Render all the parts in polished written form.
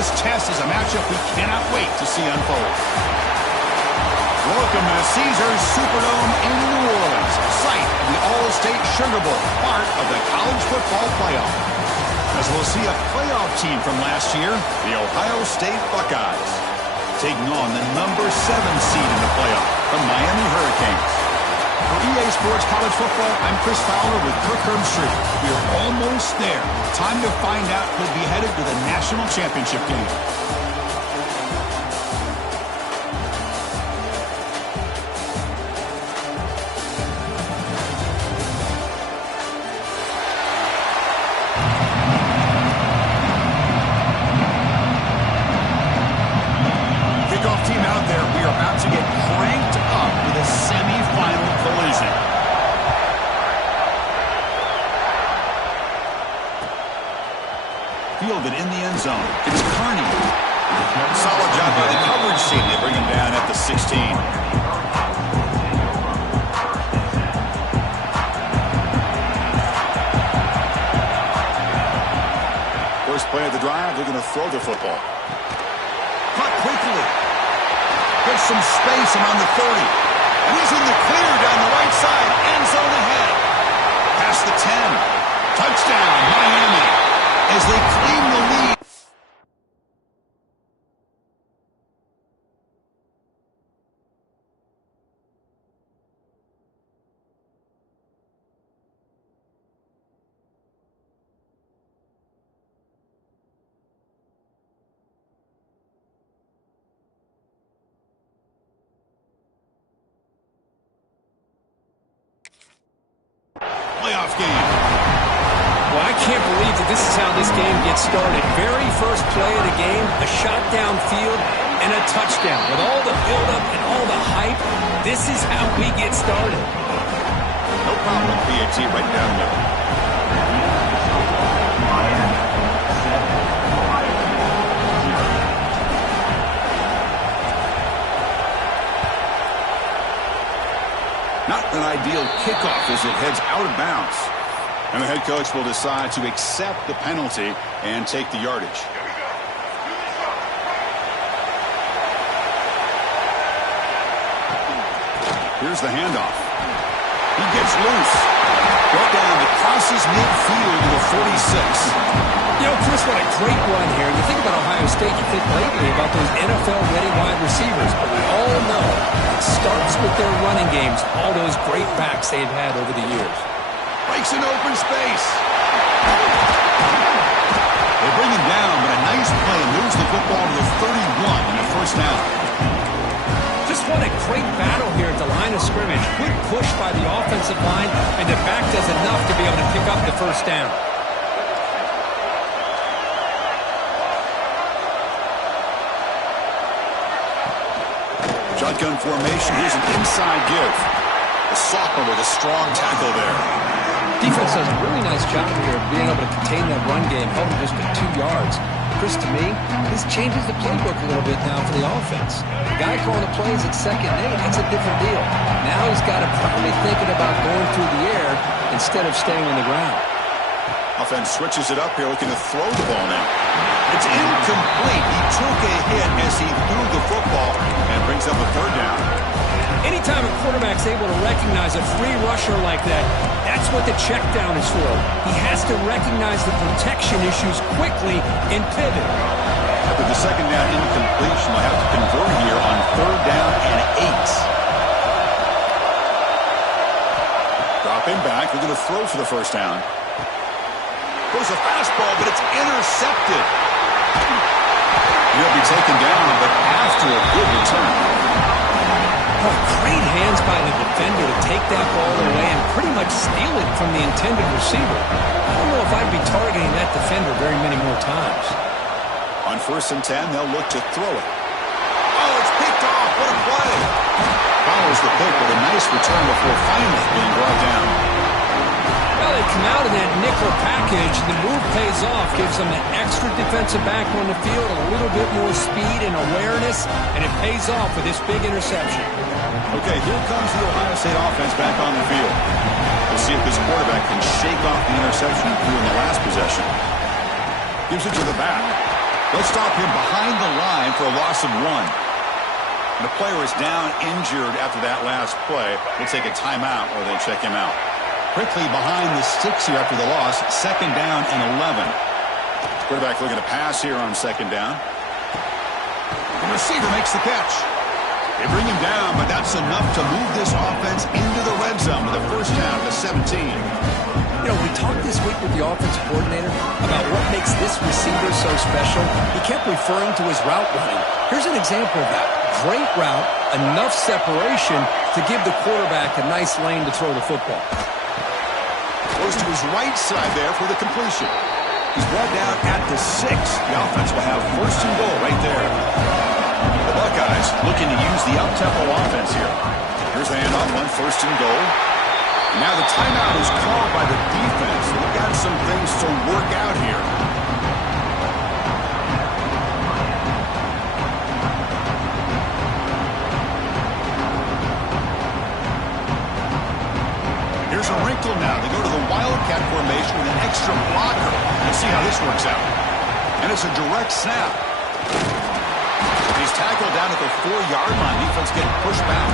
This test is a matchup we cannot wait to see unfold. Welcome to Caesars Superdome in New Orleans, site of the All-State Sugar Bowl, part of the college football playoff. As we'll see a playoff team from last year, the Ohio State Buckeyes, taking on the number 7 seed in the playoff, the Miami Hurricanes. For EA Sports College Football, I'm Chris Fowler with Kirk Herbstreit. We are almost there. Time to find out who'll be headed to the national championship game. Fielded in the end zone. It's Kearney. Solid job by the coverage team. They bring him down at the 16. First play of the drive, they're going to throw the football. Caught quickly. Gets some space around the 30. And he's in the clear down the right side. End zone ahead. Past the 10. Touchdown, Miami. As they claim the lead. Playoff game. Well, I can't believe that this is how this game gets started. Very first play of the game, a shot downfield, and a touchdown. With all the buildup and all the hype, this is how we get started. No problem with PAT right down there. Not an ideal kickoff as it heads out of bounds. And the head coach will decide to accept the penalty and take the yardage. Here's the handoff. He gets loose. Brought down to crosses midfield to the 46. You know, Chris, what a great run here. You think about Ohio State, you think lately about those NFL-ready wide receivers. But we all know it starts with their running games, all those great backs they've had over the years. Breaks an open space. They bring him down, but a nice play moves the football to the 31 in the first down. Just what a great battle here at the line of scrimmage. Good push by the offensive line, and the back does enough to be able to pick up the first down. Shotgun formation. Here's an inside give. The sophomore with a strong tackle there. Defense does a really nice job here of being able to contain that run game, held him just at 2 yards. Chris, to me, this changes the playbook a little bit now for the offense. The guy calling the plays at 2nd and 8, that's a different deal. Now he's got to probably thinking about going through the air instead of staying on the ground. Offense switches it up here, looking to throw the ball now. It's incomplete. He took a hit as he threw the football and brings up a 3rd down. Anytime a quarterback's able to recognize a free rusher like that, that's what the check down is for. He has to recognize the protection issues quickly and pivot. After the 2nd down incompletion, they'll have to convert here on 3rd down and 8. Dropping back, they're going to throw for the first down. Goes a fastball, but it's intercepted. He'll be taken down, but after a good return. Oh, great hands by the defender to take that ball away and pretty much steal it from the intended receiver. I don't know if I'd be targeting that defender very many more times. On 1st and 10, they'll look to throw it. Oh, it's picked off. What a play. Follows the pick with a nice return before finally being brought down. Well, they come out in that nickel package. The move pays off, gives them an extra defensive back on the field, a little bit more speed and awareness, and it pays off with this big interception. Okay, here comes the Ohio State offense back on the field. We'll see if this quarterback can shake off the interception he threw in the last possession. Gives it to the back. They'll stop him behind the line for a loss of 1. The player is down injured after that last play. We'll take a timeout or they check him out. Quickly behind the sticks here after the loss. 2nd down and 11. Quarterback looking to pass here on 2nd down. The receiver makes the catch. They bring him down, but that's enough to move this offense into the red zone with a 1st down at the 17. You know, we talked this week with the offensive coordinator about what makes this receiver so special. He kept referring to his route running. Here's an example of that. Great route, enough separation to give the quarterback a nice lane to throw the football. Goes to his right side there for the completion. He's brought down at the 6. The offense will have 1st and goal right there. The Buckeyes looking to use the up-tempo offense here. Here's the handoff on 1st and goal. Now the timeout is called by the defense. They've got some things to work out here. Here's a wrinkle now. They go to the Wildcat formation with an extra blocker. Let's see how this works out. And it's a direct snap. He's tackled down at the 4-yard line. Defense getting pushed back.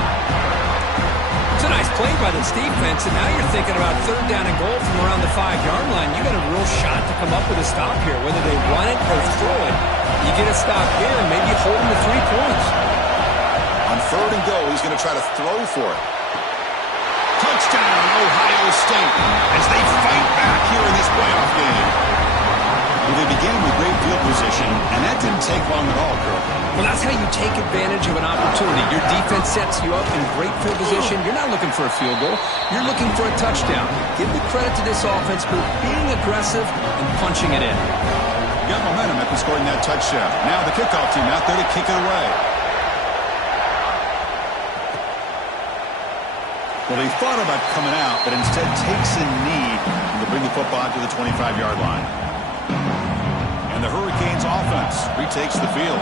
It's a nice play by this defense, and now you're thinking about 3rd down and goal from around the 5-yard line. You got a real shot to come up with a stop here, whether they run it or throw it. You get a stop here and maybe hold them to 3 points. On 3rd and goal, he's going to try to throw for it. Touchdown, Ohio State, as they fight back here in this playoff game. Well, they began with great field position, and that didn't take long at all, Kirk. Well, that's how you take advantage of an opportunity. Your defense sets you up in great field position. You're not looking for a field goal. You're looking for a touchdown. Give the credit to this offense for being aggressive and punching it in. Got momentum after scoring that touchdown. Now the kickoff team out there to kick it away. Well, they thought about coming out, but instead takes a knee to bring the football to the 25-yard line. And the Hurricanes offense retakes the field.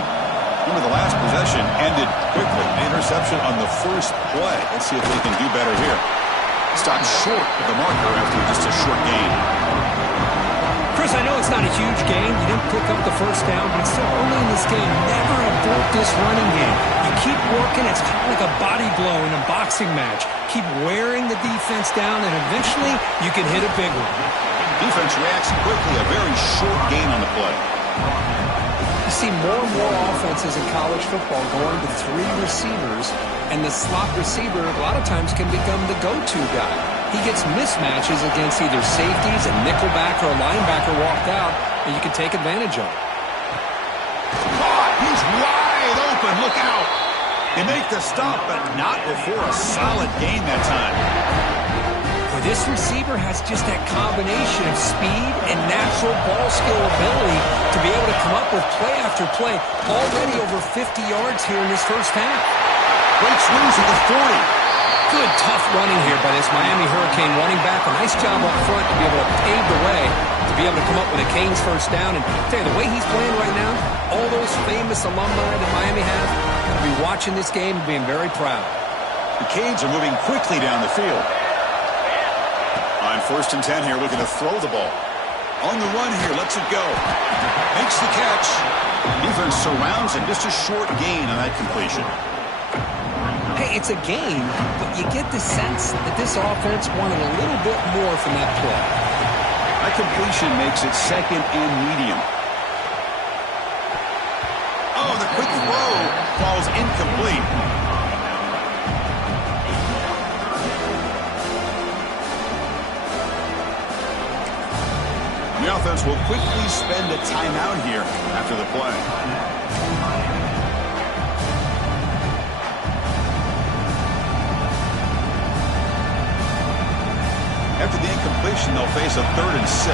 Remember, the last possession ended quickly. Interception on the 1st play. Let's see if they can do better here. Stopped short of the marker after just a short gain. Chris, I know it's not a huge gain. You didn't pick up the 1st down, but it's still early in this game. Never abort this running game. You keep working. It's kind of like a body blow in a boxing match. Keep wearing the defense down, and eventually you can hit a big one. Defense reacts quickly. A very short gain on the play. You see more and more offenses in college football going to 3 receivers, and the slot receiver a lot of times can become the go-to guy. He gets mismatches against either safeties, a nickelback, or a linebacker walked out, and you can take advantage of it. He's wide open. Look out. They make the stop, but not before a solid gain that time. Well, this receiver has just that combination of speed and natural ball skill ability to be able to come up with play after play. Already over 50 yards here in this 1st half. Great swings at the 40. Good, tough running here by this Miami Hurricane running back. A nice job up front to be able to pave the way, to be able to come up with a Canes 1st down. And I'll tell you, the way he's playing right now, all those famous alumni that Miami have, going to be watching this game and being very proud. The Canes are moving quickly down the field. On 1st and 10 here, looking to throw the ball. On the run here, lets it go. Makes the catch. Defense surrounds him. Just a short gain on that completion. Hey, it's a game, but you get the sense that this offense wanted a little bit more from that play. That completion makes it 2nd and medium. Oh, the quick throw falls incomplete. The offense will quickly spend a timeout here after the play. After the incompletion, they'll face a 3rd and 6.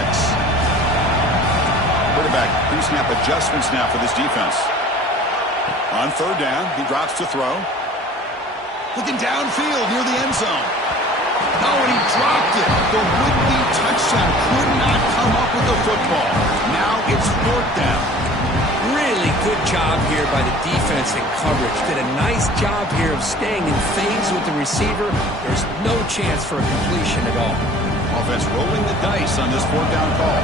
Quarterback pre-snap adjustments now for this defense. On 3rd down, he drops to throw. Looking downfield near the end zone. Oh, and he dropped it. The would-be touchdown could not come up with the football. Now it's 4th down. Really good job here by the defense in coverage. Did a nice job here of staying in phase with the receiver. There's no chance for a completion at all. Offense rolling the dice on this 4th down call.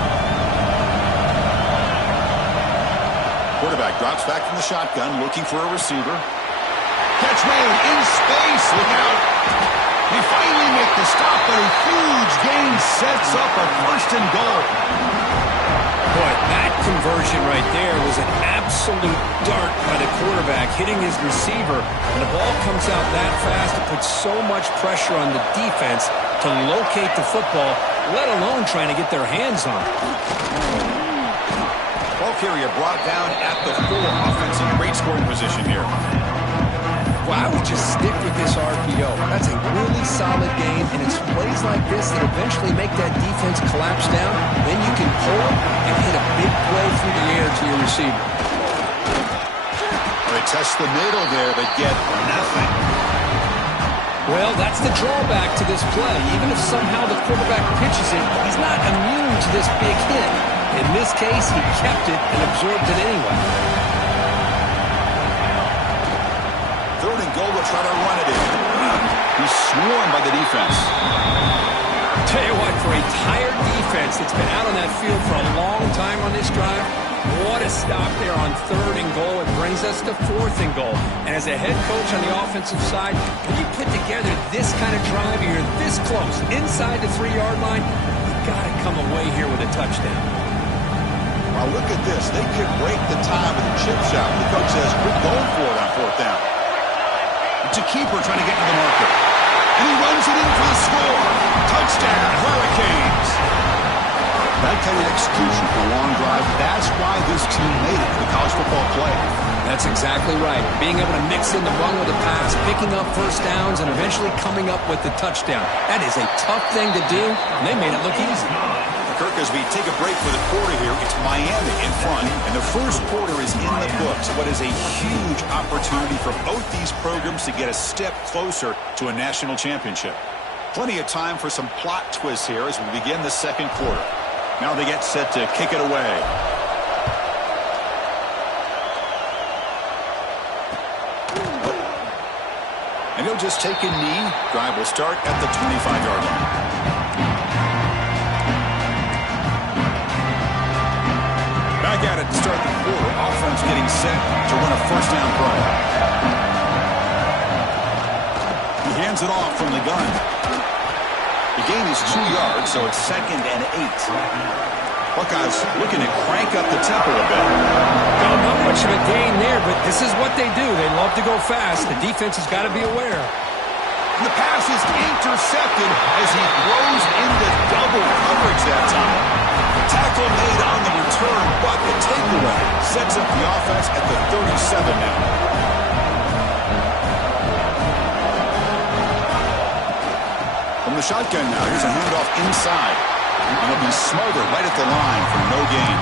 Quarterback drops back from the shotgun, looking for a receiver. Catch made in space. Look out. They finally make the stop, but a huge gain sets up a first and goal. Boy, that conversion right there was an absolute dart by the quarterback, hitting his receiver. And the ball comes out that fast, it puts so much pressure on the defense to locate the football, let alone trying to get their hands on it. Ball carrier brought down at the 4. Offense in great scoring position here. Well, I would just stick with this RPO. That's a really solid game, and it's plays like this that eventually make that defense collapse down. Then you can pull it and hit a big play through the air to your receiver. They test the middle there, but get nothing. Well, that's the drawback to this play. Even if somehow the quarterback pitches it, he's not immune to this big hit. In this case, he kept it and absorbed it anyway. Third and goal, will try to run it in. He's swarmed by the defense. Tell you what, for a tired defense that's been out on that field for a long time on this drive, what a stop there on third and goal. It brings us to fourth and goal. And as a head coach on the offensive side, when you put together this kind of drive, you're this close, inside the 3-yard line, you've got to come away here with a touchdown. Well, look at this. They could break the tie with a chip shot. The coach says, we're going for it on fourth down. It's a keeper trying to get to the marker. And he runs it in for the score. Touchdown, Hurricanes. That kind of execution for a long drive, that's why this team made it to the college football play. That's exactly right. Being able to mix in the run with the pass, picking up first downs, and eventually coming up with the touchdown. That is a tough thing to do, and they made it look easy. Kirk, as we take a break for the quarter here, it's Miami in front, and the first quarter is in the books. What is a huge opportunity for both these programs to get a step closer to a national championship. Plenty of time for some plot twists here as we begin the second quarter. Now they get set to kick it away. And he'll just take a knee. Drive will start at the 25-yard line. Back at it to start the quarter. Offense getting set to run a first down play. He hands it off from the gun. The gain is 2 yards, so it's 2nd and 8. Buckeyes looking to crank up the tempo a bit. Well, not much of a gain there, but this is what they do. They love to go fast. The defense has got to be aware. The pass is intercepted as he throws into double coverage that time. Tackle made on the return, but the takeaway sets up the offense at the 37 now. From the shotgun now, here's a handoff inside. And he'll be smothered right at the line for no gain.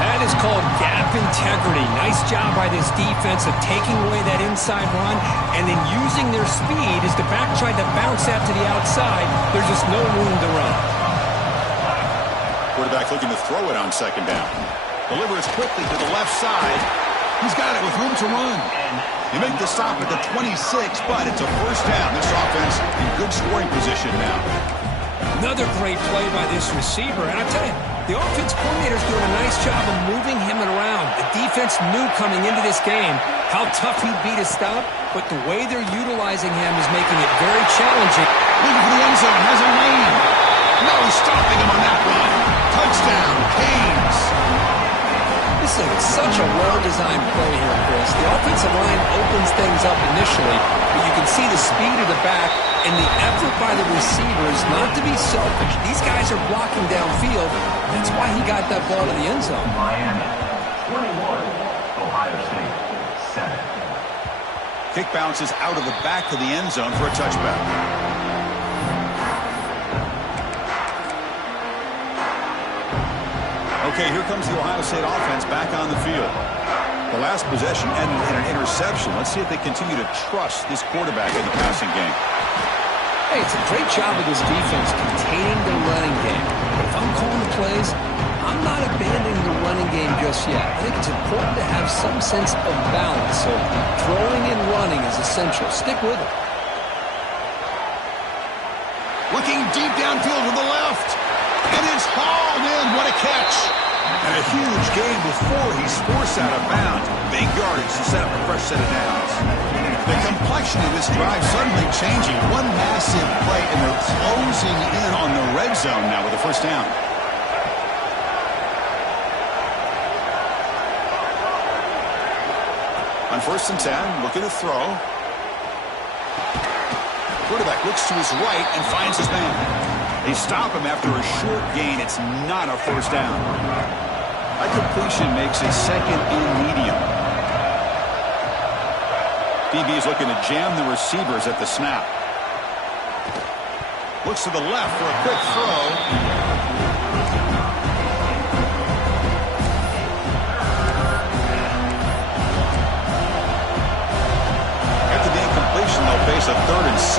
That is called gap integrity. Nice job by this defense of taking away that inside run and then using their speed as the back tried to bounce that to the outside. There's just no room to run. Quarterback looking to throw it on second down. Delivers quickly to the left side. He's got it with room to run. They make the stop at the 26, but it's a first down. This offense in good scoring position now. Another great play by this receiver. And I tell you, the offense coordinator's doing a nice job of moving him around. The defense knew coming into this game how tough he'd be to stop, but the way they're utilizing him is making it very challenging. Looking for the end zone, has a lane. No stopping him on that run. Touchdown, Canes. This is such a well-designed play here, Chris. The offensive line opens things up initially, but you can see the speed of the back and the effort by the receivers not to be selfish. These guys are blocking downfield. That's why he got that ball to the end zone. Miami, 21, Ohio State, 7. Kick bounces out of the back to the end zone for a touchback. Okay, here comes the Ohio State offense back on the field. The last possession ended in an interception. Let's see if they continue to trust this quarterback in the passing game. Hey, it's a great job of this defense containing the running game. But if I'm calling the plays, I'm not abandoning the running game just yet. I think it's important to have some sense of balance. So throwing and running is essential. Stick with it. Looking deep downfield to the left. And it's hauled in. What a catch. And a huge gain before he's forced out of bounds. Big yardage to set up a fresh set of downs. The complexion of this drive suddenly changing. One massive play, and they're closing in on the red zone now with a first down. On 1st and 10, looking to throw. Quarterback looks to his right and finds his man. They stop him after a short gain. It's not a first down. That completion makes it 2nd and medium. DB is looking to jam the receivers at the snap. Looks to the left for a quick throw. They'll face a 3rd and 6.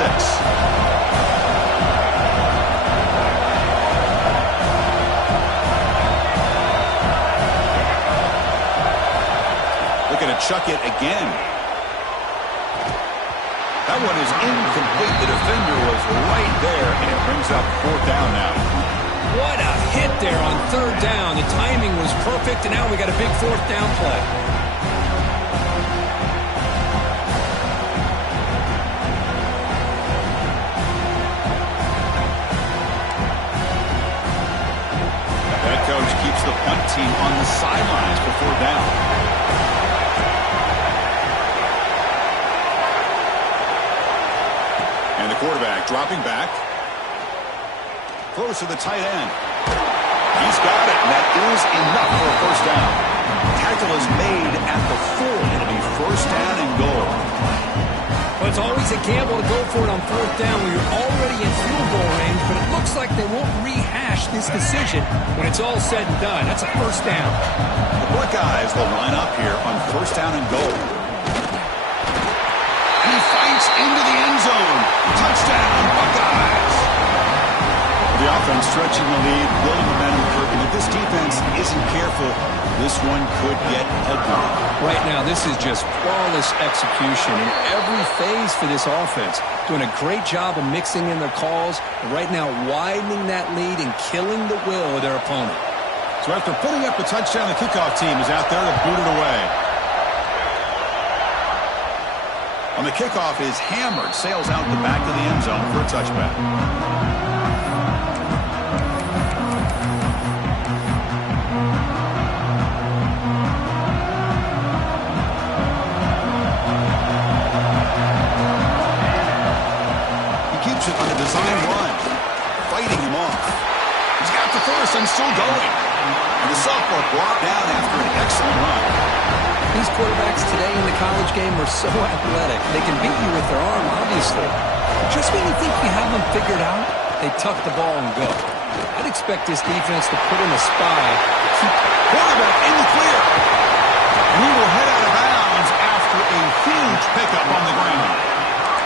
Looking to chuck it again. That one is incomplete. The defender was right there, and it brings up 4th down now. What a hit there on 3rd down. The timing was perfect, and now we got a big 4th down play. Coach keeps the punt team on the sidelines for 4th down. And the quarterback dropping back. Throws to the tight end. He's got it, and that is enough for a first down. Tackle is made at the 4. It'll be 1st down and goal. Well, it's always a gamble to go for it on 4th down when you're already in field goal range, but it looks like they won't rehash this decision when it's all said and done. That's a first down. The Buckeyes will line up here on 1st down and goal. And he fights into the end zone. Touchdown, Buckeyes. The offense stretching the lead, building momentum, and if this defense isn't careful, this one could get ugly. Right now, this is just flawless execution in every phase for this offense. Doing a great job of mixing in their calls, and right now widening that lead and killing the will of their opponent. So after putting up a touchdown, the kickoff team is out there to boot it away. On the kickoff is hammered, sails out the back of the end zone for a touchback. On a design run, fighting him off. He's got the first and still going. And the sophomore brought down after an excellent run. These quarterbacks today in the college game are so athletic. They can beat you with their arm, obviously. But just when you think you have them figured out, they tuck the ball and go. I'd expect this defense to put in a spy to keep quarterback in the clear. We will head out of bounds after a huge pickup on the ground.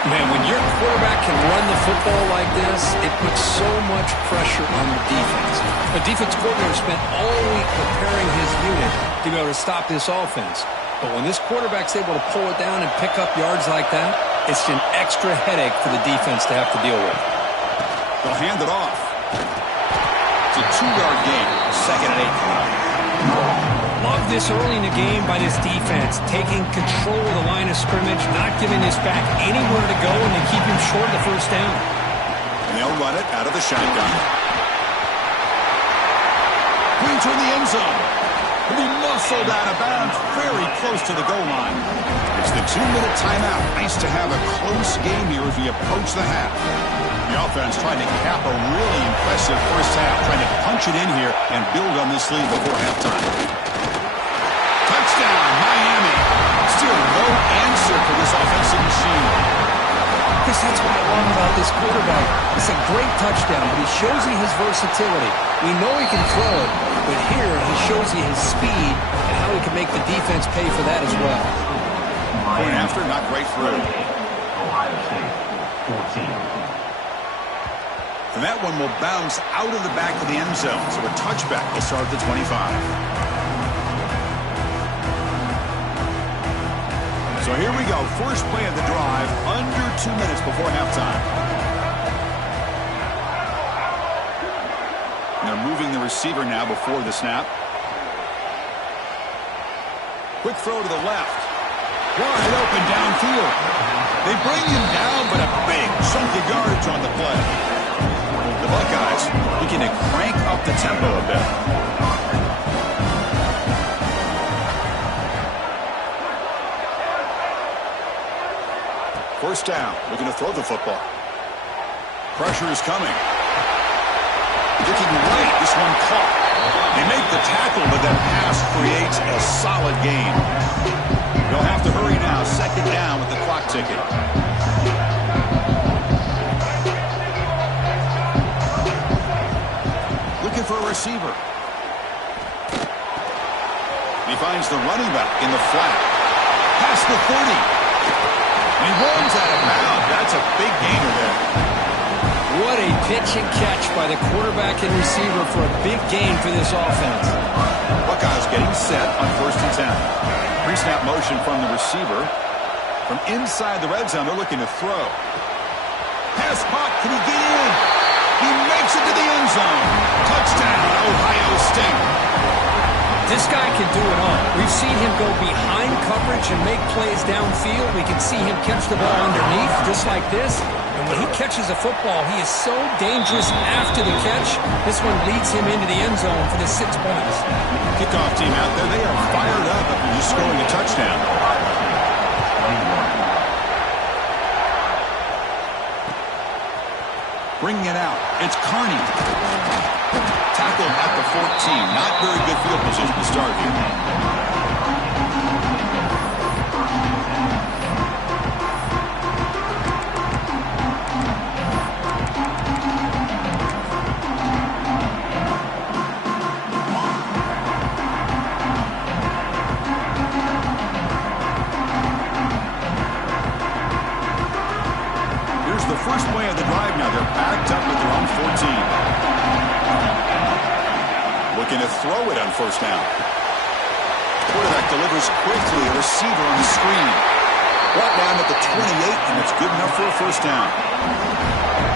Man, when your quarterback can run the football like this, it puts so much pressure on the defense. The defense coordinator spent all week preparing his unit to be able to stop this offense. But when this quarterback's able to pull it down and pick up yards like that, it's an extra headache for the defense to have to deal with. They'll hand it off. It's a 2-yard gain, 2nd and 8. Love this early in the game by this defense, taking control of the line of scrimmage, not giving this back anywhere to go, and they keep him short of the first down. And they'll run it out of the shotgun. Queens in the end zone. He'll be muscled out of bounds, very close to the goal line. It's the 2-minute timeout. Nice to have a close game here as we approach the half. The offense trying to cap a really impressive first half, trying to punch it in here and build on this lead before halftime. Touchdown, Miami. Still no answer for this offensive machine. Chris, that's what I love about this quarterback. It's a great touchdown, but he shows you his versatility. We know he can throw it, but here he shows you his speed and how he can make the defense pay for that as well. Point after, not right through. Ohio State, 14. And that one will bounce out of the back of the end zone, so a touchback will start at the 25. So here we go, first play of the drive, under 2 minutes before halftime. And they're moving the receiver now before the snap. Quick throw to the left. Wide open downfield. They bring him down, but a big chunk of yardage on the play. The Buckeyes looking to crank up the tempo a bit. First down, looking to throw the football. Pressure is coming. Looking right, this one caught. They make the tackle, but that pass creates a solid gain. They'll have to hurry now. Second down with the clock ticking. Looking for a receiver. He finds the running back in the flat. Past the 30. And he runs out of bounds. That's a big gainer there. What a pitch and catch by the quarterback and receiver for a big gain for this offense. Buckeyes getting set on 1st and 10. Pre-snap motion from the receiver. From inside the red zone, they're looking to throw. Pass caught. Can he get in? He makes it to the end zone. Touchdown, Ohio State. This guy can do it all. We've seen him go behind coverage and make plays downfield. We can see him catch the ball underneath, just like this. And when he catches a football, he is so dangerous after the catch. This one leads him into the end zone for the 6 points. Kickoff team out there, they are fired up after just scoring a touchdown. Bringing it out, it's Carney. Tackled at the 14. Not very good field position to start here. First play of the drive now. They're backed up at their own 14. Looking to throw it on first down. Quarterback delivers quickly. A receiver on the screen. Brought down at the 28, and it's good enough for a first down.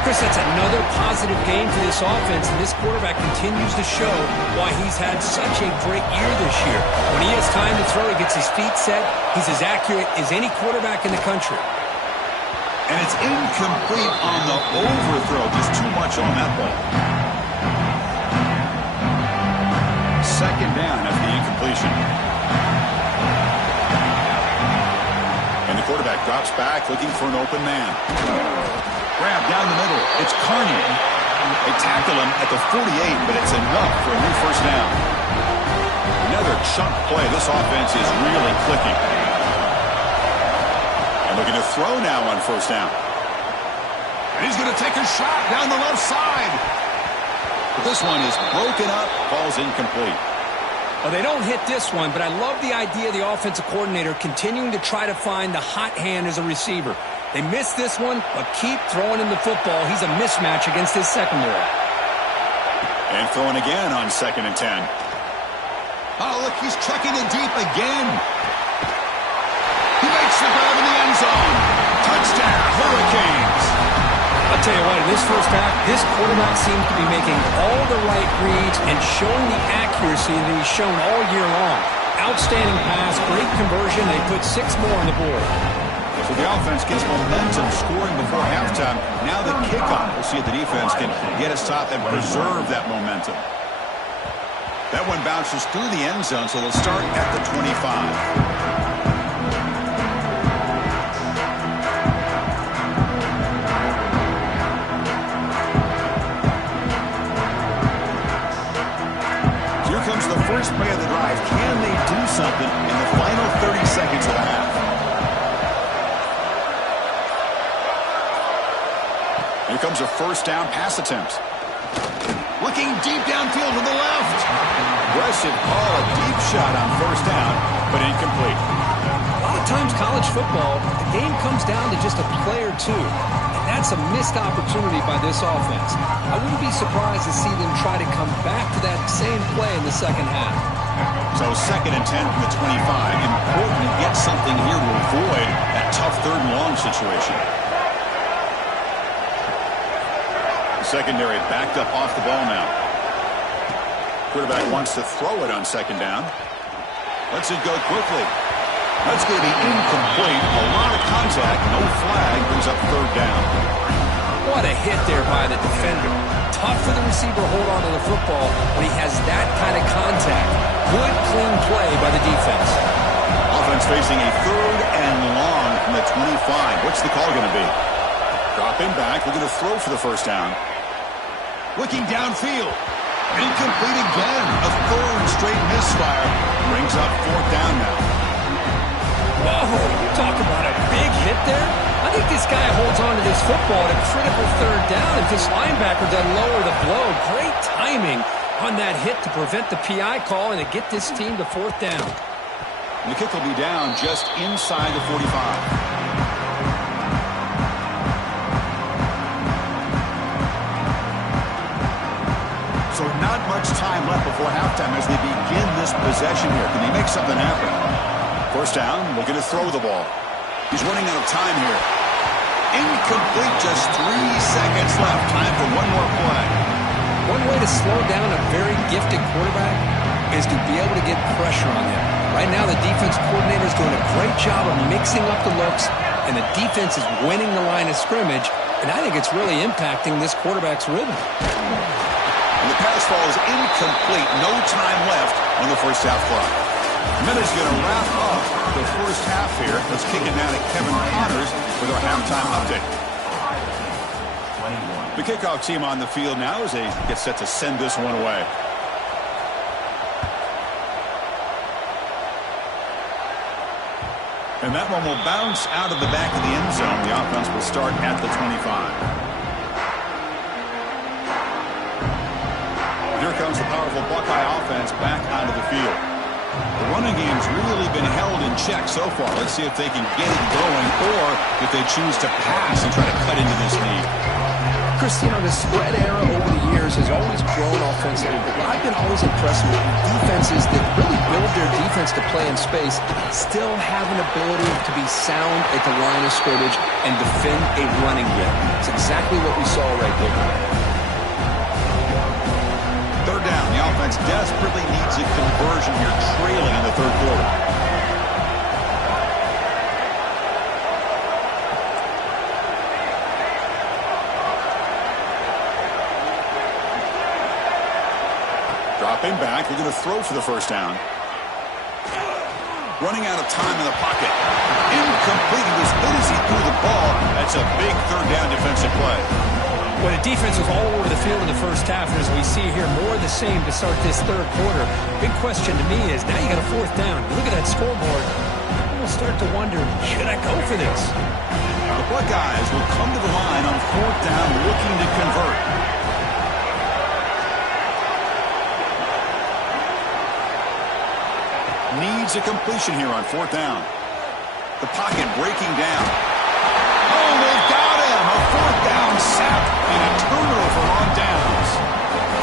Chris, that's another positive game for this offense, and this quarterback continues to show why he's had such a great year this year. When he has time to throw, he gets his feet set. He's as accurate as any quarterback in the country. And it's incomplete on the overthrow. Just too much on that ball. Second down after the incompletion. And the quarterback drops back looking for an open man. Grab down the middle. It's Carney. They tackle him at the 48, but it's enough for a new first down. Another chunk play. This offense is really clicking. Looking to throw now on first down. And he's going to take a shot down the left side. But this one is broken up, falls incomplete. Well, they don't hit this one, but I love the idea of the offensive coordinator continuing to try to find the hot hand as a receiver. They missed this one, but keep throwing him the football. He's a mismatch against his secondary. And throwing again on 2nd and 10. Oh, look, he's chucking it deep again. He makes the grab in the end zone. Touchdown, Hurricanes. I'll tell you what, in this first half, this quarterback seems to be making all the right reads and showing the accuracy that he's shown all year long. Outstanding pass, great conversion. They put 6 more on the board. So the offense gets momentum scoring before halftime. Now the kickoff. We'll see if the defense can get us top and preserve that momentum. That one bounces through the end zone, so they'll start at the 25. The first play of the drive. Can they do something in the final 30 seconds of the half? Here comes a first down pass attempt. Looking deep downfield to the left. Aggressive call, a deep shot on first down, but incomplete. A lot of times college football, the game comes down to just a play or two. That's a missed opportunity by this offense. I wouldn't be surprised to see them try to come back to that same play in the second half. So 2nd and 10 from the 25. Important to get something here to avoid that tough 3rd and long situation. The secondary backed up off the ball now. Quarterback wants to throw it on 2nd down. Lets it go quickly. That's going to be incomplete. A lot of contact. No flag. Brings up third down. What a hit there by the defender. Tough for the receiver to hold on to the football when he has that kind of contact. Good, clean play by the defense. Offense facing a third and long from the 25. What's the call going to be? Dropping back. We're going to throw for the first down. Looking downfield. Incomplete again. A third straight misfire. Brings up fourth down now. Whoa, talk about a big hit there. I think this guy holds on to this football at a critical third down. If this linebacker doesn't lower the blow, great timing on that hit to prevent the PI call and to get this team to fourth down. And the kick will be down just inside the 45. So not much time left before halftime as they begin this possession here. Can they make something happen? First down, looking to throw the ball. He's running out of time here. Incomplete, just 3 seconds left. Time for one more play. One way to slow down a very gifted quarterback is to be able to get pressure on him. Right now, the defense coordinator is doing a great job of mixing up the looks, and the defense is winning the line of scrimmage, and I think it's really impacting this quarterback's rhythm. And the pass falls incomplete. No time left on the first half clock. Minute's going to wrap up the first half here. Let's kick it down to Kevin Connors with our halftime update. The kickoff team on the field now as they get set to send this one away. And that one will bounce out of the back of the end zone. The offense will start at the 25. Here comes the powerful Buckeye offense back onto the field. The running game's really been held in check so far. Let's see if they can get it going or if they choose to pass and try to cut into this lead. Cristiano, the spread era over the years has always grown offensively, but what I've been always impressed with defenses that really build their defense to play in space still have an ability to be sound at the line of scrimmage and defend a running game. It's exactly what we saw right there. Third down. The offense desperately needs a conversion here, trailing in the third quarter. Dropping back. We're going to throw for the first down. Running out of time in the pocket. Incomplete. He was hit as he threw the ball. That's a big third down defensive play. Well, the defense was all over the field in the first half, and as we see here, more of the same to start this third quarter. Big question to me is, now you got a fourth down. Look at that scoreboard. I'm going to start to wonder, should I go for this? The Buckeyes will come to the line on fourth down, looking to convert. Needs a completion here on fourth down. The pocket breaking down. Oh, they've got him! A fourth down sack and a turnover on downs.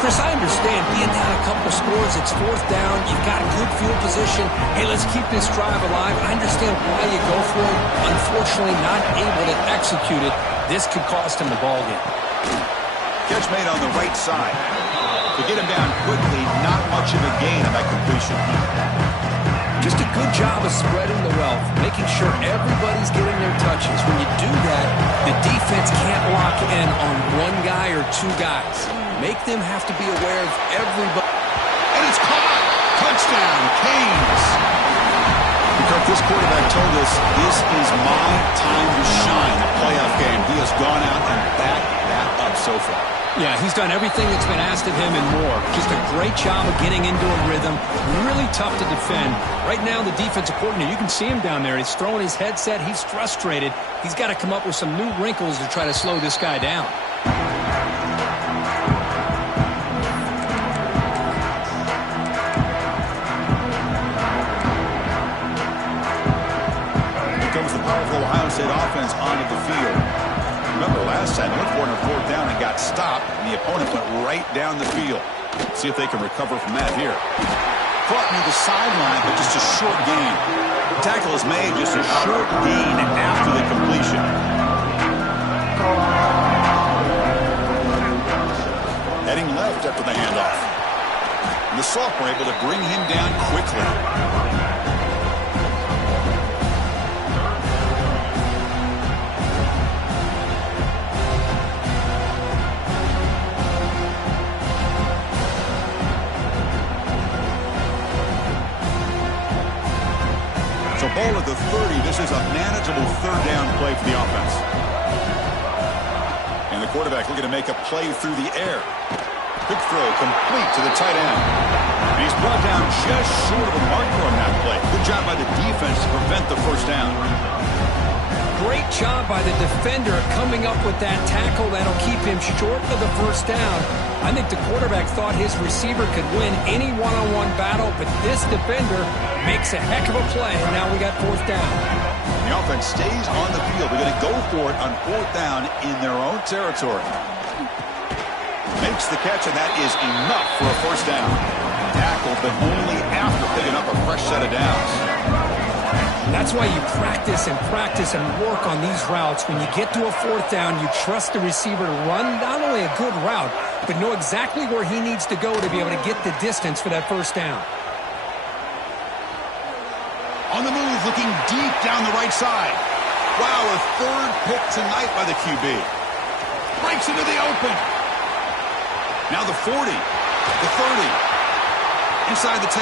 Chris, I understand being down a couple scores, it's fourth down, you've got good field position. Hey, let's keep this drive alive. I understand why you go for it. Unfortunately, not able to execute it. This could cost him the ball game. Catch made on the right side. To get him down quickly, not much of a gain on that completion. Just a good job of spreading the wealth, making sure everybody's getting their touches. When you do that, the defense can't lock in on one guy or two guys. Make them have to be aware of everybody. And it's caught! Touchdown, Canes! Because this quarterback told us, this is my time to shine, a playoff game. He has gone out and backed that up so far. Yeah, he's done everything that's been asked of him and more. Just a great job of getting into a rhythm. Really tough to defend. Right now, the defensive coordinator, you can see him down there. He's throwing his headset. He's frustrated. He's got to come up with some new wrinkles to try to slow this guy down. Here comes the powerful Ohio State offense onto the field. Remember last time, they looked for it on fourth down and got stopped, and the opponent went right down the field. See if they can recover from that here. Caught near the sideline, but just a short gain. The tackle is made, just a short gain after the completion. Heading left after the handoff. And the sophomore able to bring him down quickly. So ball at the 30. This is a manageable third down play for the offense. And the quarterback looking to make a play through the air. Quick throw complete to the tight end. And he's brought down just short of the marker on that play. Good job by the defense to prevent the first down. Great job by the defender coming up with that tackle that'll keep him short of the first down. I think the quarterback thought his receiver could win any one-on-one battle, but this defender makes a heck of a play. Now we got fourth down. The offense stays on the field. They're going to go for it on fourth down in their own territory. Makes the catch, and that is enough for a first down. Tackled, but only after picking up a fresh set of downs. That's why you practice and work on these routes. When you get to a fourth down, you trust the receiver to run not only a good route, but know exactly where he needs to go to be able to get the distance for that first down. On the move, looking deep down the right side. Wow, a third pick tonight by the QB. Breaks into the open. Now the 40, the 30, inside the 10.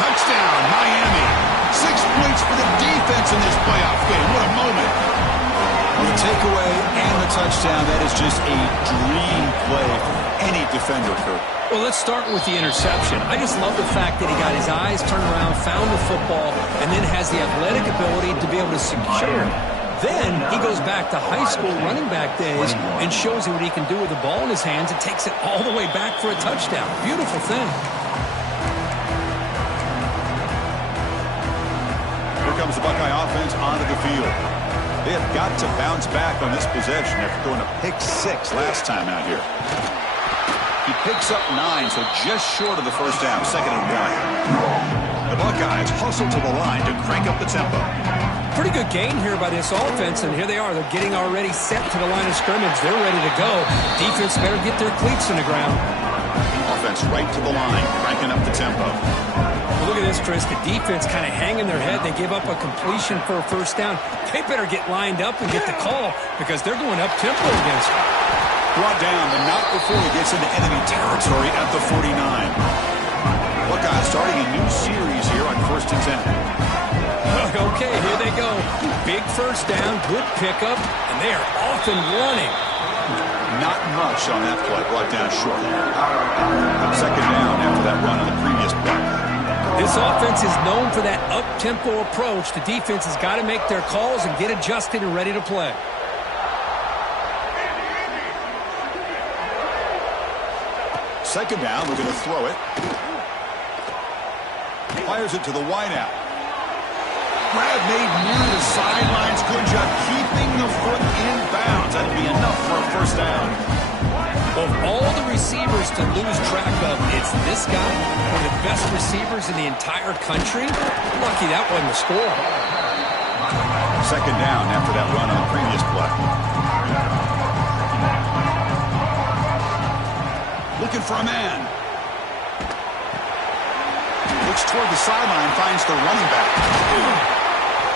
Touchdown, Miami. 6 points for the defense in this playoff game. What a moment. Well, the takeaway and the touchdown, that is just a dream play for any defender, Kurt. Well, let's start with the interception. I just love the fact that he got his eyes turned around, found the football, and then has the athletic ability to be able to secure it. Then he goes back to high school running back days and shows you what he can do with the ball in his hands and takes it all the way back for a touchdown. Beautiful thing. Comes the Buckeye offense onto the field. They have got to bounce back on this possession after throwing a pick 6 last time out here. He picks up 9, so just short of the first down, 2nd and 1. The Buckeyes hustle to the line to crank up the tempo. Pretty good gain here by this offense, and here they are. They're getting already set to the line of scrimmage. They're ready to go. Defense better get their cleats in the ground. Offense right to the line, cranking up the tempo. Look at this, Chris. The defense kind of hanging their head. They give up a completion for a first down. They better get lined up and get the call because they're going up-tempo against them. Brought down, but not before he gets into enemy territory at the 49. Buckeyes starting a new series here on 1st and 10. Okay, here they go. Big first down, good pickup, and they are off and running. Not much on that play, brought down short. 2nd down after that run on the previous play. This offense is known for that up-tempo approach. The defense has got to make their calls and get adjusted and ready to play. Second down, we're going to throw it. Fires it to the wideout. Grab made near the sidelines. Good job keeping the foot in bounds. That'll be enough for a first down. Of all the receivers to lose track of, it's this guy, one of the best receivers in the entire country. Lucky that wasn't the score. Second down after that run on the previous play. Looking for a man. Looks toward the sideline, finds the running back.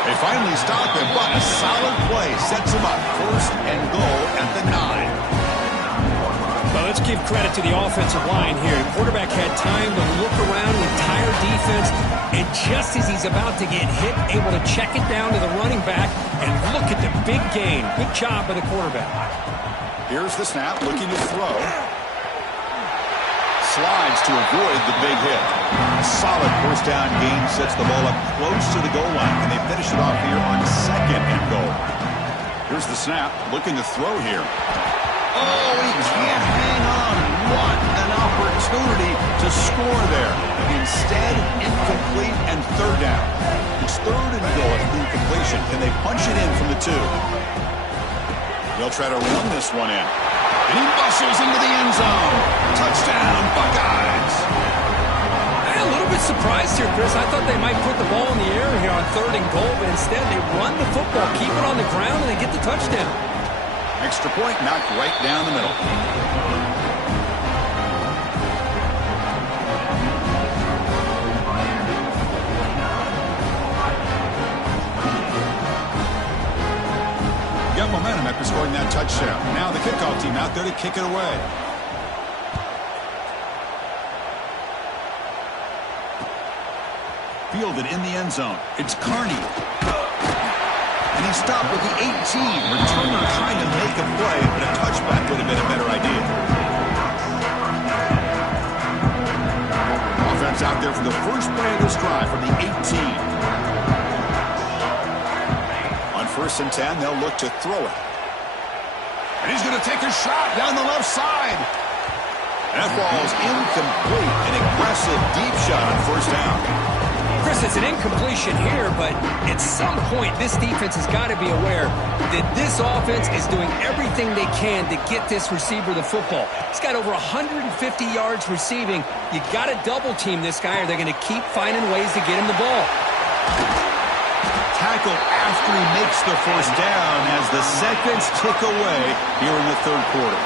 They finally stop him, but a solid play sets him up. 1st and goal at the 9. Well, let's give credit to the offensive line here. The quarterback had time to look around the entire defense, and just as he's about to get hit, able to check it down to the running back, and look at the big gain. Good job by the quarterback. Here's the snap, looking to throw. Slides to avoid the big hit. A solid first down gain sets the ball up close to the goal line, and they finish it off here on 2nd and goal. Here's the snap, looking to throw here. Oh, he can't hang on. What an opportunity to score there. Instead, incomplete and 3rd down. It's 3rd and goal at the completion. Can they punch it in from the 2? They'll try to run this one in. And he bustles into the end zone. Touchdown, Buckeyes. I'm a little bit surprised here, Chris. I thought they might put the ball in the air here on 3rd and goal, but instead they run the football, keep it on the ground, and they get the touchdown. Extra point knocked right down the middle. Got momentum after scoring that touchdown. Now the kickoff team out there to kick it away. fielded in the end zone. It's Carney. And he stopped with the 18. Returner trying to make a play, but a touchback would have been a better idea. Offense out there for the first play of this drive from the 18. On 1st and 10, they'll look to throw it. And he's going to take a shot down the left side. That ball's incomplete. An aggressive deep shot on 1st down. Chris, it's an incompletion here, but at some point, this defense has got to be aware that this offense is doing everything they can to get this receiver the football. He's got over 150 yards receiving. You got to double team this guy, or they're going to keep finding ways to get him the ball. Tackle after he makes the 1st down as the seconds tick away here in the 3rd quarter.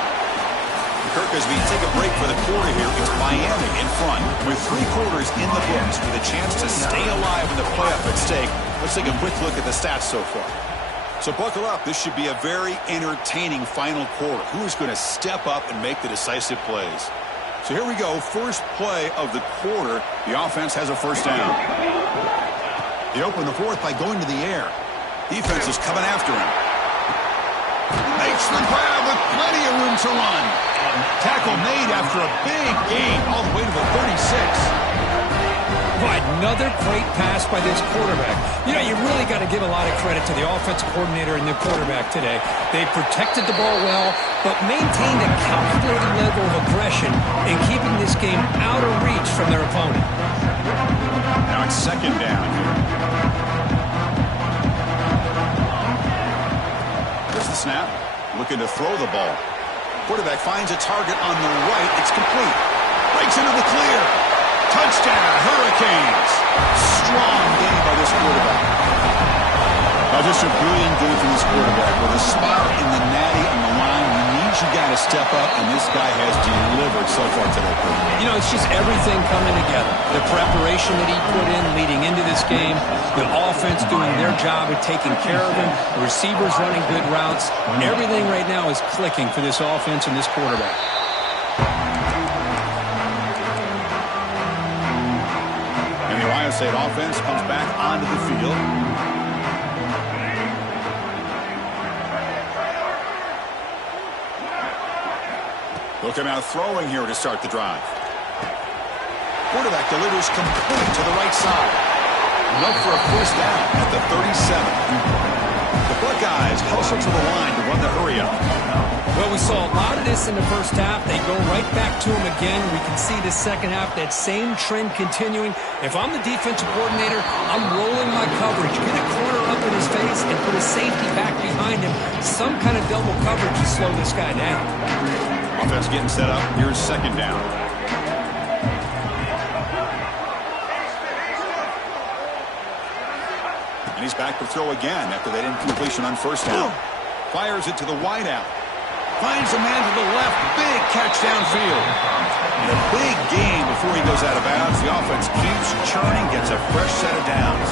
Kirk, as we take a break for the quarter here, it's Miami in front. With 3 quarters in the books with a chance to stay alive in the playoff at stake. Let's take a quick look at the stats so far. So buckle up. This should be a very entertaining final quarter. Who is going to step up and make the decisive plays? So here we go. First play of the quarter. The offense has a 1st down. They open the 4th by going to the air. Defense is coming after him. Makes the grab with plenty of room to run. Tackle made after a big gain all the way to the 36. But another great pass by this quarterback. You know, you really got to give a lot of credit to the offensive coordinator and the quarterback today. They protected the ball well, but maintained a calculated level of aggression in keeping this game out of reach from their opponent. Now it's 2nd down here. Here's the snap. Looking to throw the ball. Quarterback finds a target on the right. It's complete. Breaks into the clear. Touchdown, Hurricanes. Strong game by this quarterback. Now just a brilliant game from this quarterback. With a spot in the natty on the line, he needs you guy to step up, and this guy has delivered so far today. You know, it's just everything coming together. The preparation that he put in leading into this game, the offense doing their job of taking care of him, the receivers running good routes. Everything right now is clicking for this offense and this quarterback. And the Ohio State offense comes back onto the field. They'll come out throwing here to start the drive. Quarterback delivers complete to the right side. Enough for a 1st down at the 37. The Buckeyes hustle to the line to run the hurry up. Well, we saw a lot of this in the 1st half. They go right back to him again. We can see the 2nd half, that same trend continuing. If I'm the defensive coordinator, I'm rolling my coverage. Get a corner up in his face and put a safety back behind him. Some kind of double coverage to slow this guy down. Offense getting set up. Here's 2nd down. And he's back to throw again after that incompletion on 1st down. Fires it to the wideout. Finds a man to the left. Big catch downfield. And a big gain before he goes out of bounds. The offense keeps churning, gets a fresh set of downs.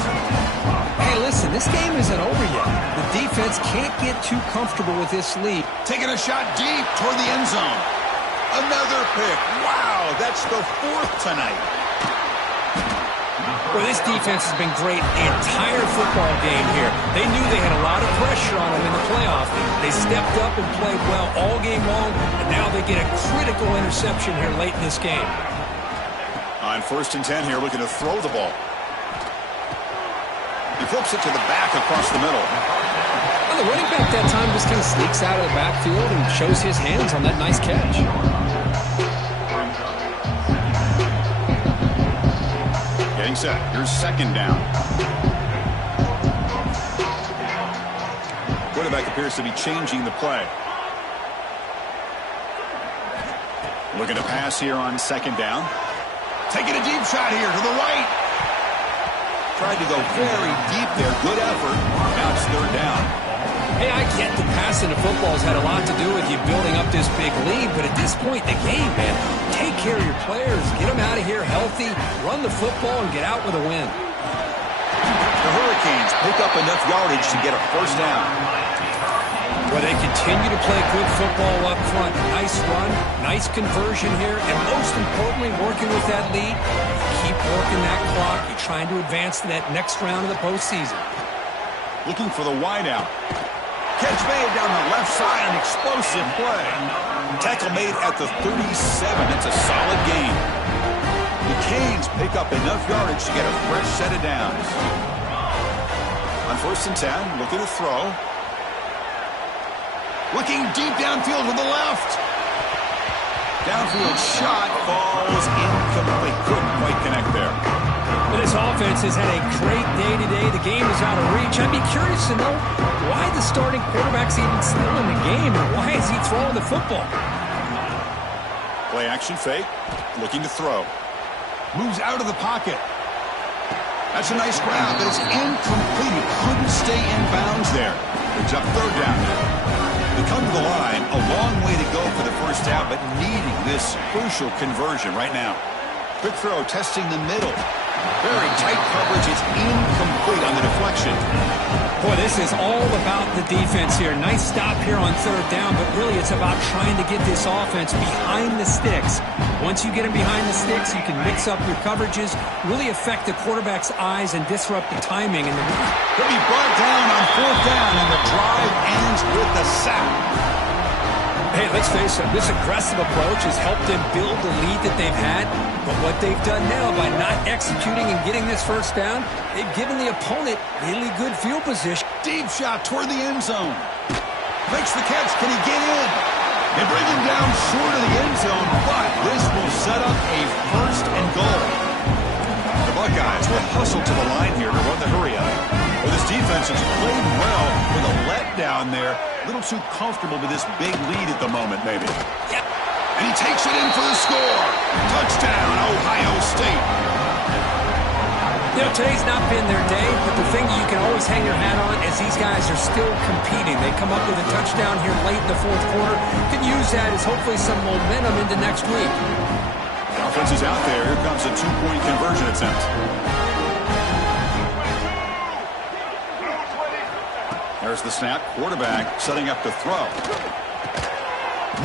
Hey, listen, this game isn't over yet. The defense can't get too comfortable with this lead. Taking a shot deep toward the end zone. Another pick. Wow, that's the 4th tonight. Well, this defense has been great the entire football game here. They knew they had a lot of pressure on them in the playoff. They stepped up and played well all game long, and now they get a critical interception here late in this game. On 1st and 10 here, looking to throw the ball. He flips it to the back across the middle. Well, the running back that time just kind of sneaks out of the backfield and shows his hands on that nice catch. Getting set. Here's 2nd down. Quarterback appears to be changing the play. Looking to pass here on 2nd down. Taking a deep shot here to the right. Tried to go very deep there. Good effort. Now it's 3rd down. Hey, I get the passing of football has had a lot to do with you building up this big lead, but at this point in the game, man, take care of your players. Get them out of here healthy, run the football, and get out with a win. The Hurricanes pick up enough yardage to get a 1st down. Well, they continue to play good football up front. Nice run, nice conversion here, and most importantly, working with that lead, keep working that clock. You're trying to advance to that next round of the postseason. Looking for the wideout. Catch made down the left side, an explosive play. Tackle made at the 37. It's a solid gain. The Canes pick up enough yardage to get a fresh set of downs. On 1st and 10, looking to throw. Looking deep downfield to the left. Downfield shot falls incomplete. Couldn't quite connect there. This offense has had a great day today. The game is out of reach. I'd be curious to know why the starting quarterback's even still in the game, and why is he throwing the football? Play action fake. Looking to throw. Moves out of the pocket. That's a nice grab, but it's incomplete. He couldn't stay in bounds there. Brings up 3rd down now. They come to the line, a long way to go for the first down, but needing this crucial conversion right now. Quick throw, testing the middle. Very tight coverage. It's incomplete on the deflection. Boy, this is all about the defense here. Nice stop here on 3rd down, but really it's about trying to get this offense behind the sticks. Once you get them behind the sticks, you can mix up your coverages, really affect the quarterback's eyes and disrupt the timing. And he'll be brought down on 4th down, and the drive ends with a sack. Hey, let's face it, this aggressive approach has helped them build the lead that they've had. But what they've done now by not executing and getting this first down, they've given the opponent really good field position. Deep shot toward the end zone. Makes the catch. Can he get in? They bring him down short of the end zone, but this will set up a 1st and goal. The Buckeyes will hustle to the line here to run the hurry up. Well, this defense has played well with a letdown there. A little too comfortable with this big lead at the moment, maybe. Yep. And he takes it in for the score. Touchdown, Ohio State. You know, today's not been their day, but the thing you can always hang your hat on is these guys are still competing. They come up with a touchdown here late in the 4th quarter. Can use that as hopefully some momentum into next week. The offense is out there. Here comes a 2-point conversion attempt. There's the snap. Quarterback setting up to throw.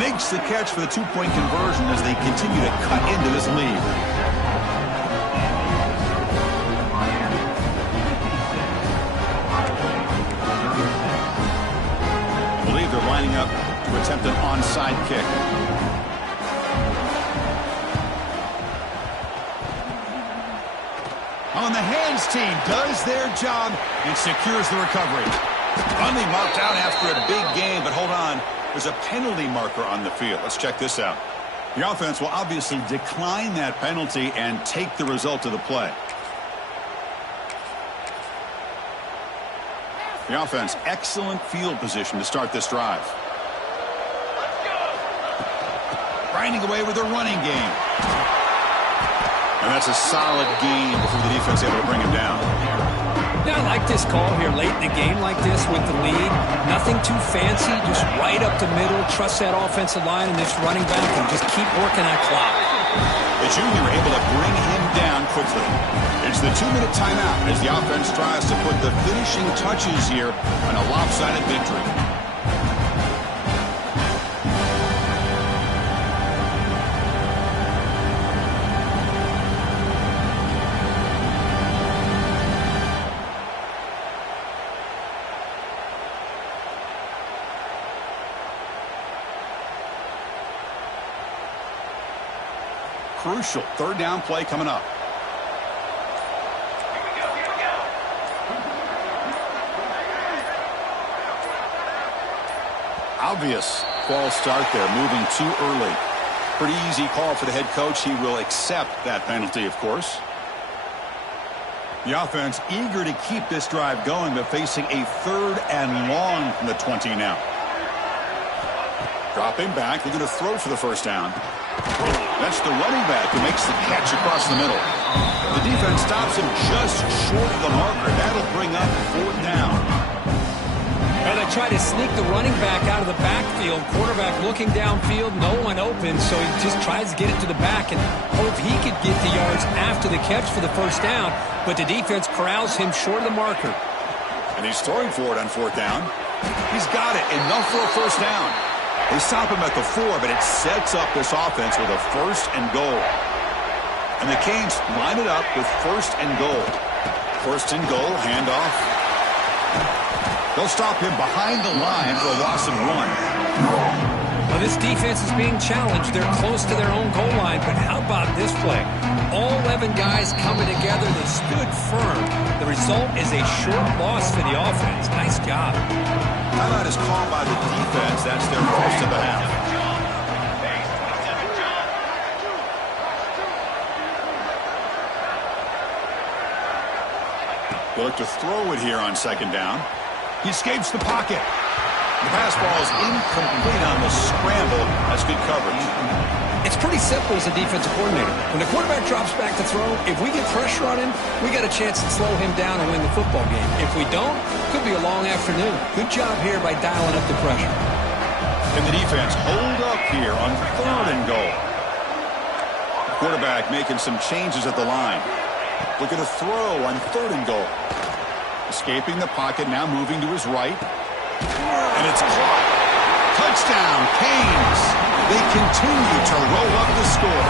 Makes the catch for the 2-point conversion as they continue to cut into this lead. I believe they're lining up to attempt an onside kick. On the hands team does their job and secures the recovery. Finally marked out after a big game, but hold on. There's a penalty marker on the field. Let's check this out. The offense will obviously decline that penalty and take the result of the play. The offense, excellent field position to start this drive. Grinding away with their running game. And that's a solid game before the defense able to bring him down. Yeah, I like this call here late in the game like this with the lead. Nothing too fancy, just right up the middle. Trust that offensive line and this running back and just keep working that clock. The junior able to bring him down quickly. It's the 2-minute timeout as the offense tries to put the finishing touches here on a lopsided victory. Crucial 3rd down play coming up. Obvious false start there, moving too early. Pretty easy call for the head coach. He will accept that penalty, of course. The offense eager to keep this drive going, but facing a 3rd and long from the 20 now. Dropping back, looking to throw for the first down. That's the running back who makes the catch across the middle. The defense stops him just short of the marker. That'll bring up 4th down. Well, they try to sneak the running back out of the backfield. Quarterback looking downfield, no one open, so he just tries to get it to the back and hope he could get the yards after the catch for the first down. But the defense corrals him short of the marker. And he's throwing for it on 4th down. He's got it. Enough for a first down. They stop him at the 4, but it sets up this offense with a first and goal. And the Canes line it up with first and goal. First and goal, handoff. They'll stop him behind the line for a loss of 1. Well, this defense is being challenged. They're close to their own goal line, but how about this play? All 11 guys coming together. They stood firm. The result is a short loss for the offense. Nice job. Timeout is called by the defense. That's their first of the half. They look to throw it here on second down. He escapes the pocket. The pass ball is incomplete on the scramble. That's good coverage. It's pretty simple as a defensive coordinator. When the quarterback drops back to throw, if we get pressure on him, we got a chance to slow him down and win the football game. If we don't, could be a long afternoon. Good job here by dialing up the pressure. And the defense hold up here on third and goal. Quarterback making some changes at the line. Looking to throw on third and goal. Escaping the pocket, now moving to his right. And it's caught. Touchdown, Canes. They continue to roll up the score.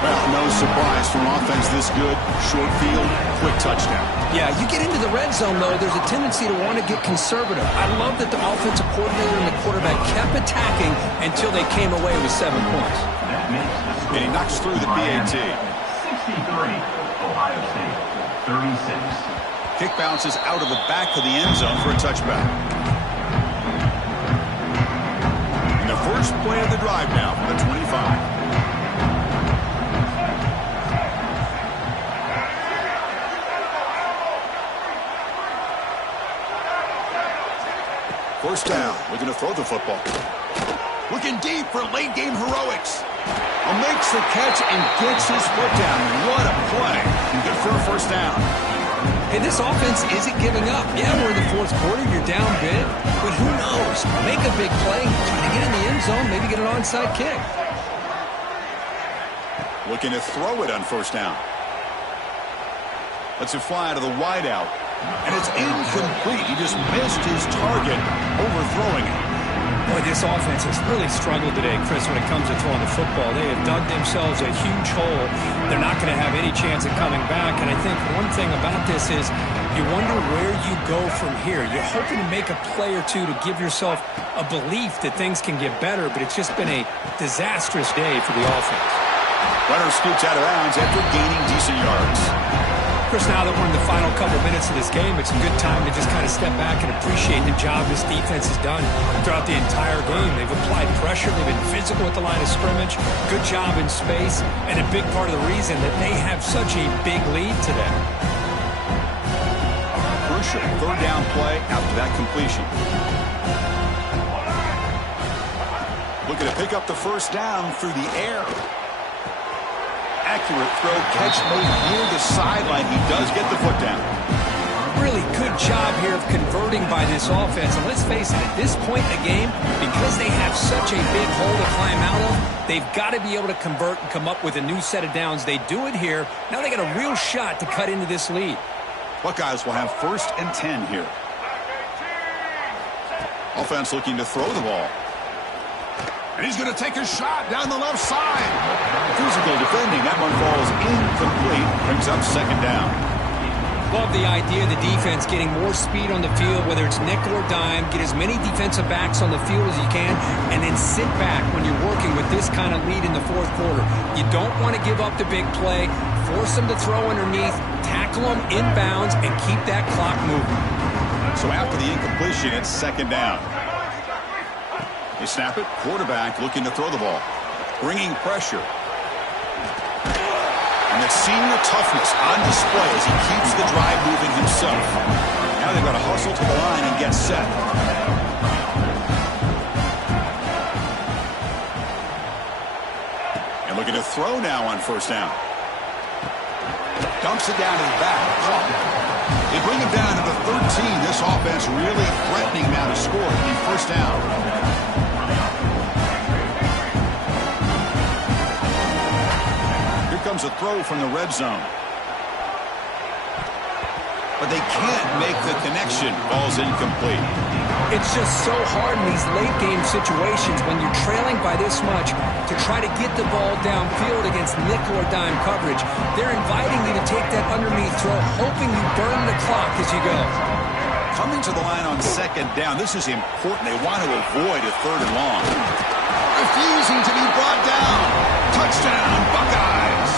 Well, no surprise for an offense this good. Short field, quick touchdown. Yeah, you get into the red zone, though, there's a tendency to want to get conservative. I love that the offensive coordinator and the quarterback kept attacking until they came away with 7 points. And he knocks through the PAT. 63, Ohio State, 36. Kick bounces out of the back of the end zone for a touchback. And the first play of the drive now from the 25. First down, looking to throw the football. Looking deep for late game heroics. Makes the catch and gets his foot down. What a play. Good for a first down. Hey, this offense isn't giving up. Yeah, we're in the fourth quarter. You're down big. But who knows? Make a big play. Try to get in the end zone. Maybe get an onside kick. Looking to throw it on first down. Lets it fly to the wideout. And it's incomplete. He just missed his target, overthrowing it. Boy, this offense has really struggled today, Chris, when it comes to throwing the football. They have dug themselves a huge hole. They're not going to have any chance of coming back. And I think one thing about this is you wonder where you go from here. You're hoping to make a play or two to give yourself a belief that things can get better, but it's just been a disastrous day for the offense. Runner scoots out of bounds after gaining decent yards. Chris, now that we're in the final couple minutes of this game, it's a good time to just kind of step back and appreciate the job this defense has done throughout the entire game. They've applied pressure. They've been physical at the line of scrimmage. Good job in space, and a big part of the reason that they have such a big lead today. Crucial third down play after that completion. Looking to pick up the first down through the air. Accurate throw, catch made near the sideline. He does get the foot down. Really good job here of converting by this offense. And let's face it, at this point in the game, because they have such a big hole to climb out of, they've got to be able to convert and come up with a new set of downs. They do it here. Now they got a real shot to cut into this lead. Buckeyes will have first and 10 here. Offense looking to throw the ball. And he's going to take a shot down the left side. Physical defending. That one falls incomplete. Brings up second down. Love the idea of the defense getting more speed on the field, whether it's nickel or dime. Get as many defensive backs on the field as you can, and then sit back when you're working with this kind of lead in the fourth quarter. You don't want to give up the big play. Force them to throw underneath. Tackle them inbounds and keep that clock moving. So after the incompletion, it's second down. They snap it. Quarterback looking to throw the ball. Bringing pressure. And that senior toughness on display as he keeps the drive moving himself. Now they've got to hustle to the line and get set. And looking to throw now on first down. Dumps it down to the back. They bring him down to the 13. This offense really threatening now to score. The first down. Here comes a throw from the red zone. A but they can't make the connection. Ball's incomplete. It's just so hard in these late-game situations when you're trailing by this much to try to get the ball downfield against nickel or dime coverage. They're inviting you to take that underneath throw, hoping you burn the clock as you go. Coming to the line on second down, this is important. They want to avoid a third and long. Refusing to be brought down. Touchdown, Buckeyes.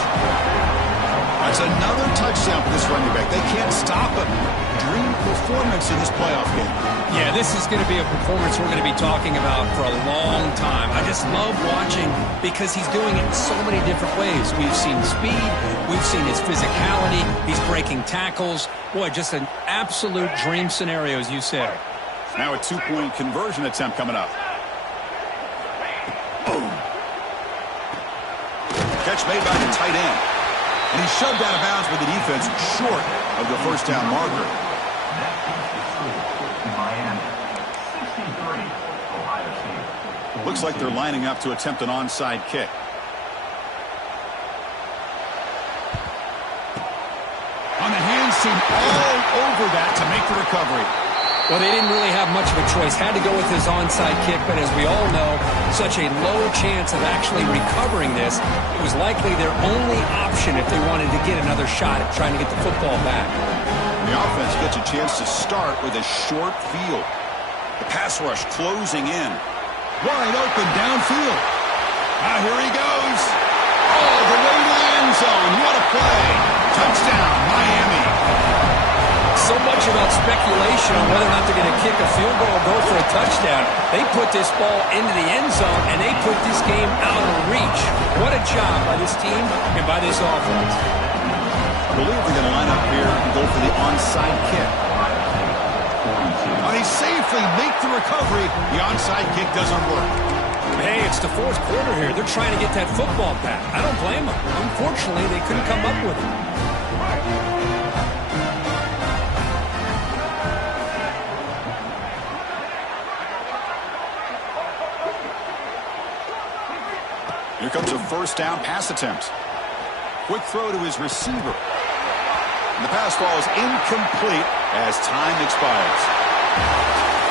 That's another touchdown for this running back. They can't stop him. Dream performance in this playoff game. Yeah, this is going to be a performance we're going to be talking about for a long time. I just love watching because he's doing it in so many different ways. We've seen speed. We've seen his physicality. He's breaking tackles. Boy, just an absolute dream scenario, as you said. Now a two-point conversion attempt coming up. Boom. Catch made by the tight end. And he's shoved out of bounds with the defense short of the first down marker. Looks like they're lining up to attempt an onside kick. On the hands team all over that to make the recovery. Well, they didn't really have much of a choice. Had to go with his onside kick, but as we all know, such a low chance of actually recovering this. It was likely their only option if they wanted to get another shot at trying to get the football back. And the offense gets a chance to start with a short field. The pass rush closing in. Wide open downfield. Now here he goes. All the way to the end zone. What a play. Touchdown, Miami. So much about speculation on whether or not they're going to kick a field goal or go for a touchdown. They put this ball into the end zone, and they put this game out of reach. What a job by this team and by this offense. I believe they're going to line up here and go for the onside kick. They safely make the recovery. The onside kick doesn't work. Hey, it's the fourth quarter here. They're trying to get that football back. I don't blame them. Unfortunately, they couldn't come up with it. Here comes a first down pass attempt. Quick throw to his receiver. And the pass falls incomplete as time expires.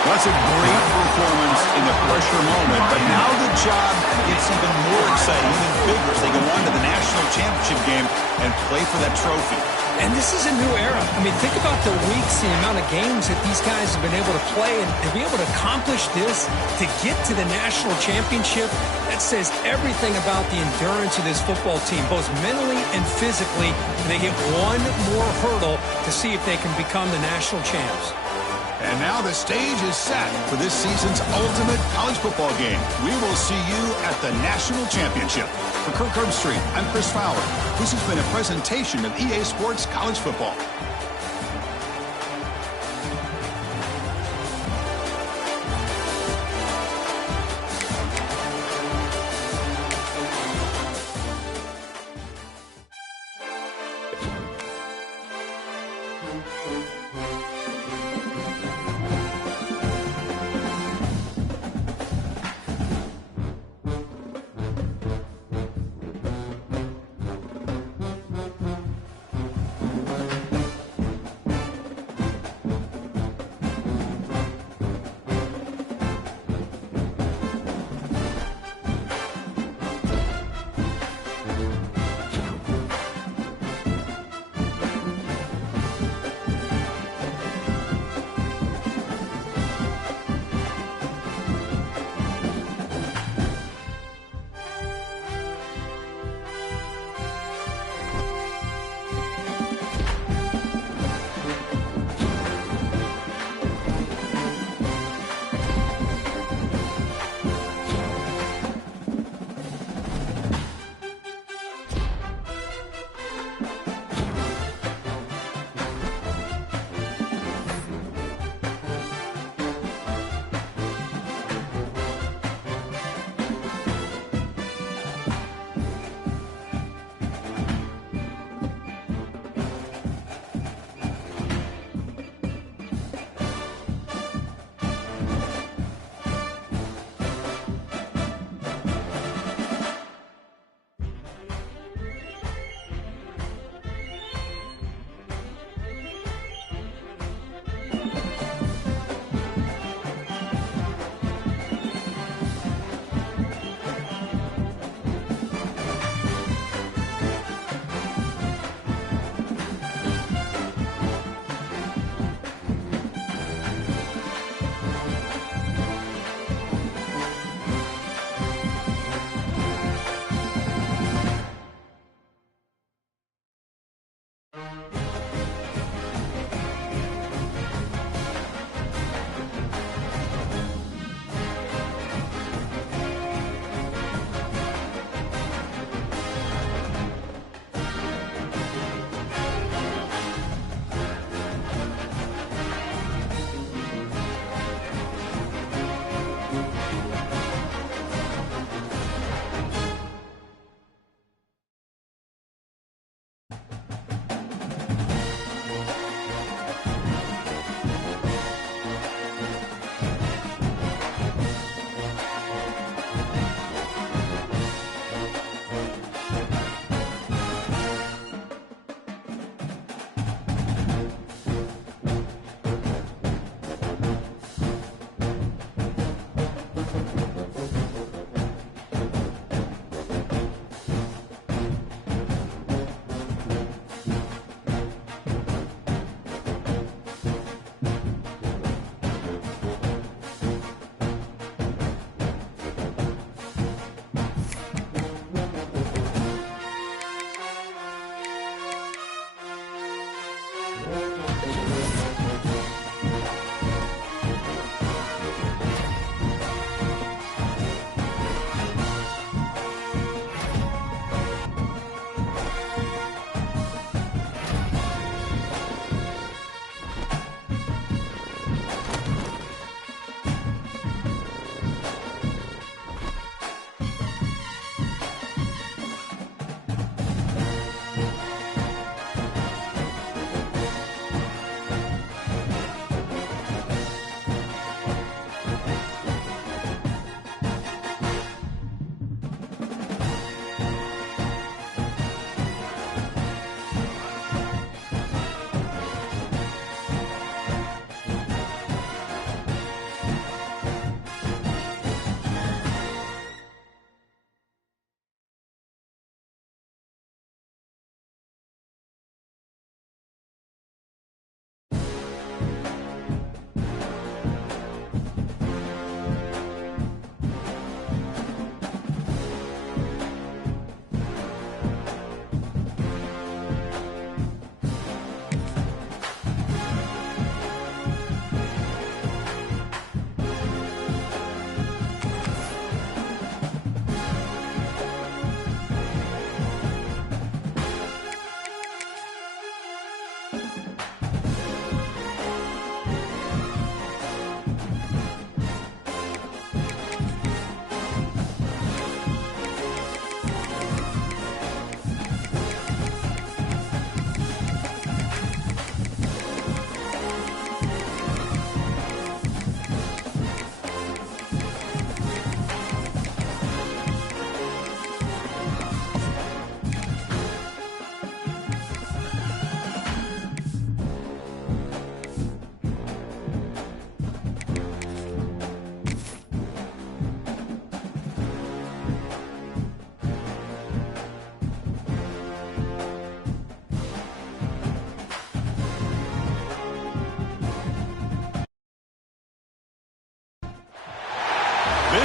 That's a great performance in the pressure moment, but now the job gets even more exciting, even bigger as they go on to the national championship game and play for that trophy. And this is a new era. I mean, think about the weeks, the amount of games that these guys have been able to play, and to be able to accomplish this, to get to the national championship, that says everything about the endurance of this football team, both mentally and physically. And they get one more hurdle to see if they can become the national champs. And now the stage is set for this season's ultimate college football game. We will see you at the national championship. For Kirk Herbstreit, I'm Chris Fowler. This has been a presentation of EA Sports College Football.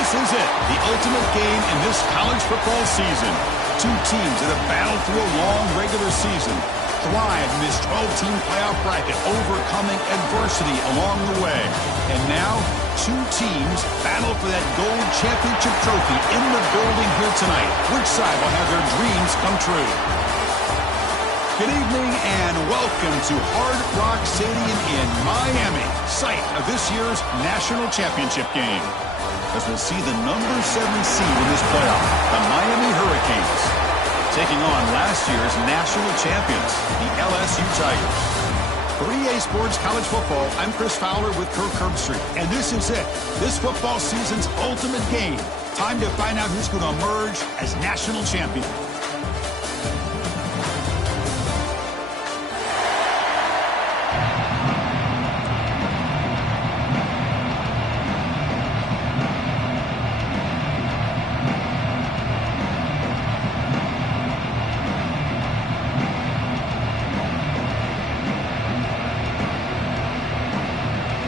This is it, the ultimate game in this college football season. Two teams that have battled through a long regular season, thrived in this 12-team playoff bracket, overcoming adversity along the way. And now, two teams battle for that gold championship trophy in the building here tonight. Which side will have their dreams come true? Good evening and welcome to Hard Rock Stadium in Miami, site of this year's national championship game. As we'll see the number 7 seed in this playoff, the Miami Hurricanes, taking on last year's national champions, the LSU Tigers. For EA Sports College Football, I'm Chris Fowler with Kirk Herbstreit, and this is it, this football season's ultimate game. Time to find out who's going to emerge as national champion.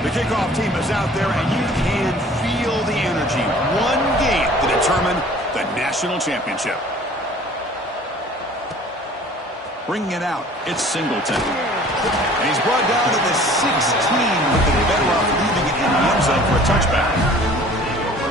The kickoff team is out there, and you can feel the energy. One game to determine the national championship. Bringing it out, it's Singleton. And he's brought down to the 16, but they're better off leaving it in the end zone for a touchback.